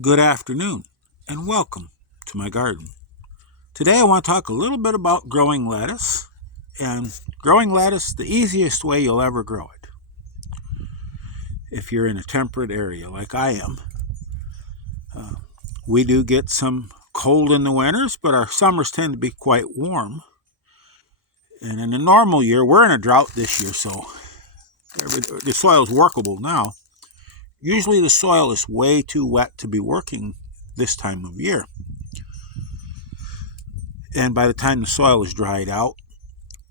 Good afternoon and welcome to my garden. Today I want to talk a little bit about growing lettuce and growing lettuce the easiest way you'll ever grow it. If you're in a temperate area like I am, we do get some cold in the winters, but our summers tend to be quite warm. And in a normal year, we're in a drought this year, so the soil is workable now. Usually the soil is way too wet to be working this time of year. And by the time the soil is dried out,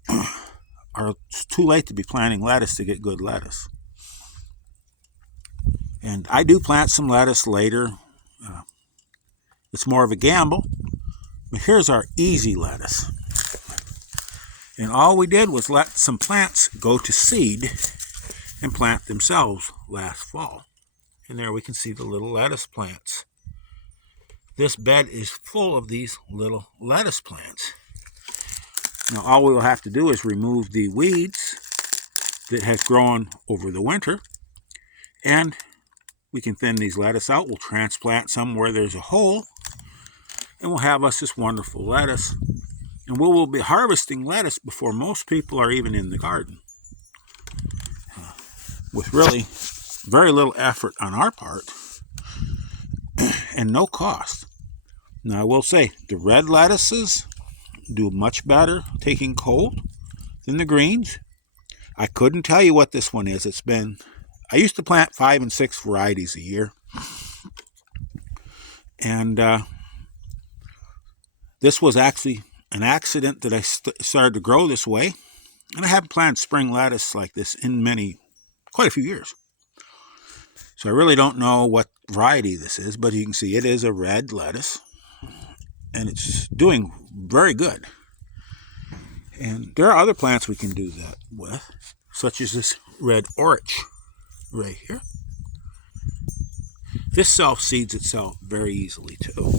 it's too late to be planting lettuce to get good lettuce. And I do plant some lettuce later. It's more of a gamble. But here's our easy lettuce. And all we did was let some plants go to seed and plant themselves last fall. And there we can see the little lettuce plants. This bed is full of these little lettuce plants. Now all we will have to do is remove the weeds that have grown over the winter, and we can thin these lettuce out. We'll transplant some where there's a hole, and we'll have us this wonderful lettuce. And we will be harvesting lettuce before most people are even in the garden, with really very little effort on our part and no cost. Now I will say the red lettuces do much better taking cold than the greens. I couldn't tell you what this one is. I used to plant 5 and 6 varieties a year. And this was actually an accident that I started to grow this way. And I haven't planted spring lettuce like this in quite a few years. So I really don't know what variety this is, but you can see it is a red lettuce. And it's doing very good. And there are other plants we can do that with, such as this red orach right here. This self-seeds itself very easily too.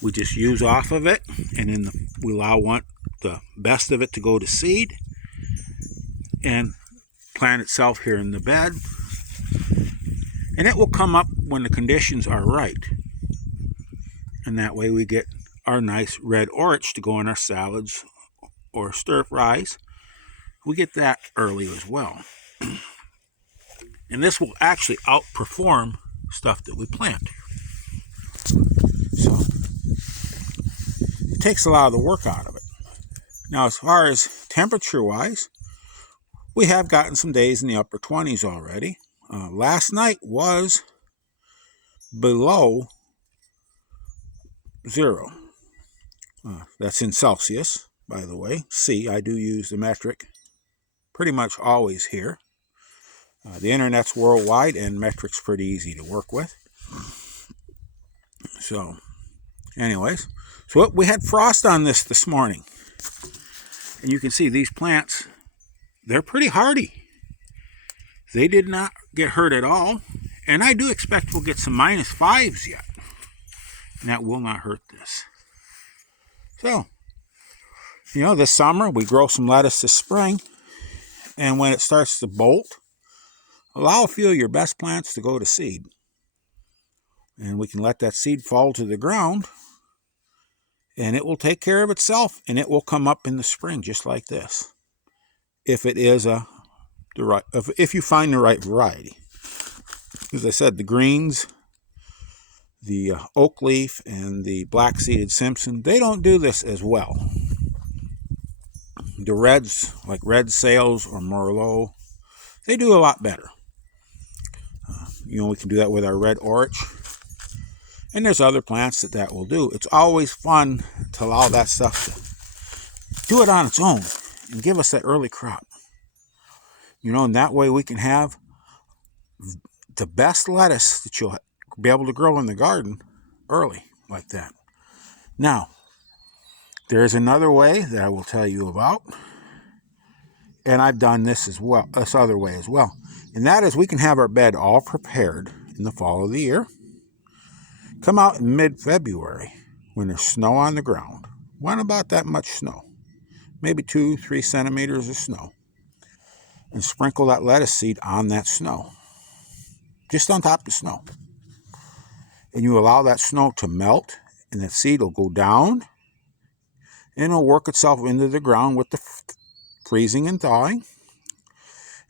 We just use off of it, and we allow the best of it to go to seed and plant itself here in the bed. And it will come up when the conditions are right. And that way we get our nice red orach to go in our salads or stir fries. We get that early as well. And this will actually outperform stuff that we plant. So it takes a lot of the work out of it. Now, as far as temperature-wise, we have gotten some days in the upper 20s already. Last night was below 0. That's in Celsius, by the way. I do use the metric pretty much always here. The internet's worldwide, and metric's pretty easy to work with. So, anyways, we had frost on this morning. And you can see these plants, they're pretty hardy. They did not get hurt at all. And I do expect we'll get some -5s yet. And that will not hurt this. So, this summer we grow some lettuce this spring. And when it starts to bolt, allow a few of your best plants to go to seed. And we can let that seed fall to the ground. And it will take care of itself. And it will come up in the spring just like this. If it is if you find the right variety. As I said, the greens, the oak leaf, and the black-seeded Simpson, they don't do this as well. The reds, like red sales or Merlot, they do a lot better. We can do that with our red orach. And there's other plants that will do. It's always fun to allow that stuff to do it on its own and give us that early crop. And that way we can have the best lettuce that you'll be able to grow in the garden early like that. Now, there is another way that I will tell you about, and I've done this other way as well, and that is we can have our bed all prepared in the fall of the year, come out in mid-February when there's snow on the ground, when about that much snow, maybe 2-3 centimeters of snow, and sprinkle that lettuce seed on that snow. just on top of the snow. And you allow that snow to melt, and the seed will go down, and it'll work itself into the ground with the freezing and thawing,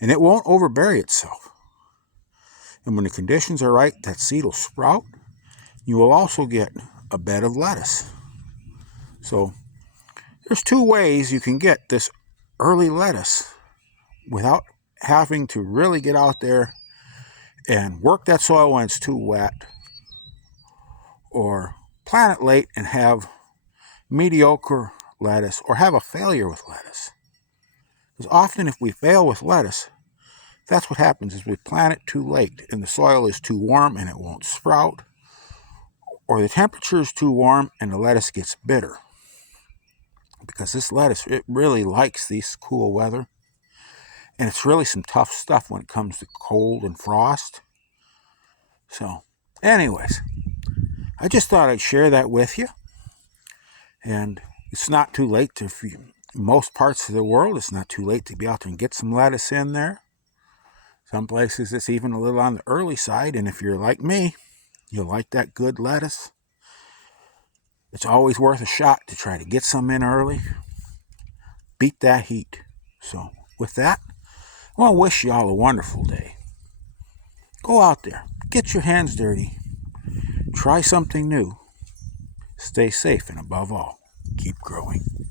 and it won't overbury itself. And when the conditions are right, that seed will sprout. You will also get a bed of lettuce. So there's two ways you can get this early lettuce without having to really get out there and work that soil when it's too wet, or plant it late and have mediocre lettuce, or have a failure with lettuce. Because often if we fail with lettuce, that's what happens, is we plant it too late and the soil is too warm and it won't sprout, or the temperature is too warm and the lettuce gets bitter. Because this lettuce, it really likes these cool weather, and it's really some tough stuff when it comes to cold and frost. So anyways, I just thought I'd share that with you. And it's not too late to, in most parts of the world, it's not too late to be out there and get some lettuce in there. Some places it's even a little on the early side, and if you're like me, you like that good lettuce, it's always worth a shot to try to get some in early. Beat that heat. So with that, I want to wish you all a wonderful day. Go out there, get your hands dirty, try something new, stay safe, and above all, keep growing.